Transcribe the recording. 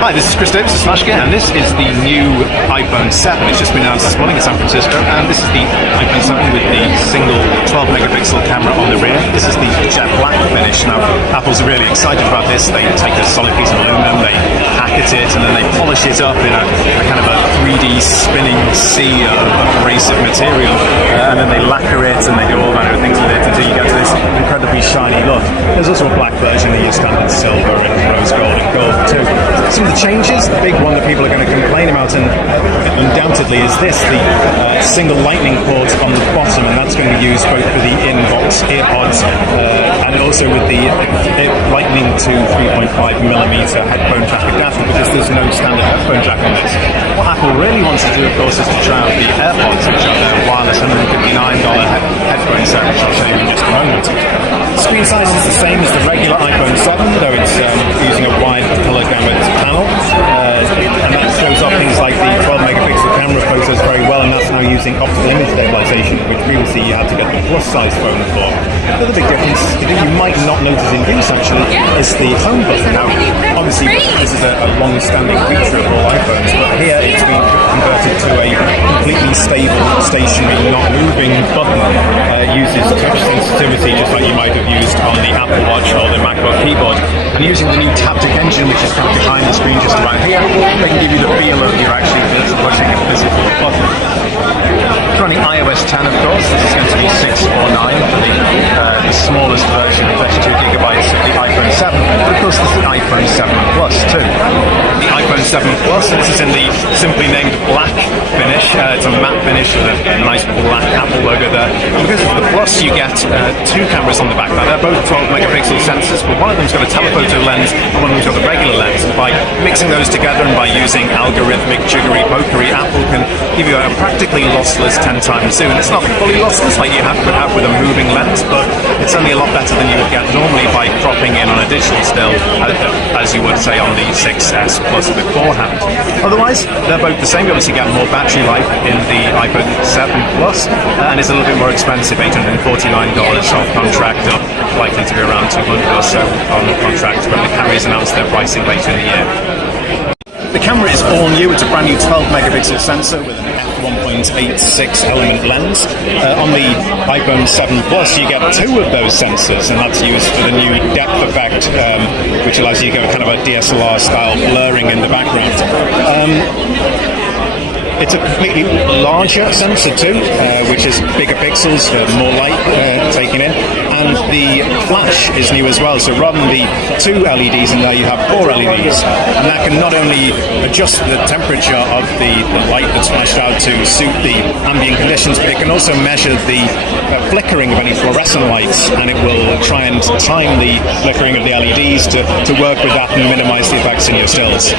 Hi, this is Chris Davis of Smashgate, and this is the new iPhone 7. It's just been announced this morning in San Francisco, and this is the iPhone 7 with the single 12 megapixel camera on the rear. This is the jet black finish. Now, Apple's really excited about this. They take a solid piece of aluminum, they packet it, and then they polish it up in a kind of a 3D spinning sea of abrasive material, and then they lacquer it, and they do all manner of things with it until you get to this incredibly shiny look. There's also a black version that you standard silver and rose gold and gold too. Some of the changes, the big one that people are going to complain about, and undoubtedly, is this, the single lightning port on the bottom, and that's going to be used both for the in-box earpods and also with the lightning to 3.5mm headphone jack adapter, because there's no standard headphone jack on this. What Apple really wants to do, of course, is to try out the AirPods, which are their wireless $159 headphone set, which I'll show you in just a moment. The screen size is the same as the regular iPhone 7, though it's using a wide color gamut panel, and that shows off things like the 12 megapixel camera photos very well, and that's now using optical image stabilization, which previously you had to get the plus size phone for. The other big difference that you might not notice in use actually is the home button. Now, obviously this is a long-standing feature of all iPhones, but here it's been converted to a completely stable, stationary, not moving button. Uses touch sensitivity just like you might have used on the Apple Watch or the MacBook keyboard, and using the new Taptic engine, which is kind of behind the screen just around here, they can give you the feel of you're actually pushing a physical button. Running iOS 10, of course, this is going to be 649 for the smallest version, 32GB of the iPhone 7, but of course this is the iPhone 7 Plus too. The iPhone 7 Plus, this is in the simply named black finish. It's a matte finish with a nice black Apple logo there, and because of the Plus you get two cameras on the back. Now they're both 12 megapixel sensors, but one of them's got a telephoto lens and one of them's got a regular lens, and by mixing those together and by using algorithmic jiggery pokery, Apple can give you a practically lossless 10 times zoom. It's not fully lossless like you would have with a moving lens, but it's only a lot better than you would get normally by cropping in on a digital still, as you would say on the 6S Plus beforehand. Otherwise, they're both the same. You obviously get more battery life in the iPhone 7 Plus, and it's a little bit more expensive, $849 off contract, up likely to be around $200 or so on the contract when the carriers announce their pricing later in the year. The camera is all new. It's a brand new 12 megapixel sensor with an f1.86 element lens. On the iPhone 7 Plus you get two of those sensors, and that's used for the new depth effect, which allows you to go kind of a DSLR style blurring in the background. It's a completely larger sensor too, which is bigger pixels for more light taken in, and the flash is new as well. So rather than the two LEDs in there, you have four LEDs, and that can not only adjust the temperature of the light that's flashed out to suit the ambient conditions, but it can also measure the flickering of any fluorescent lights, and it will try and time the flickering of the LEDs to work with that and minimize the effects in your stills.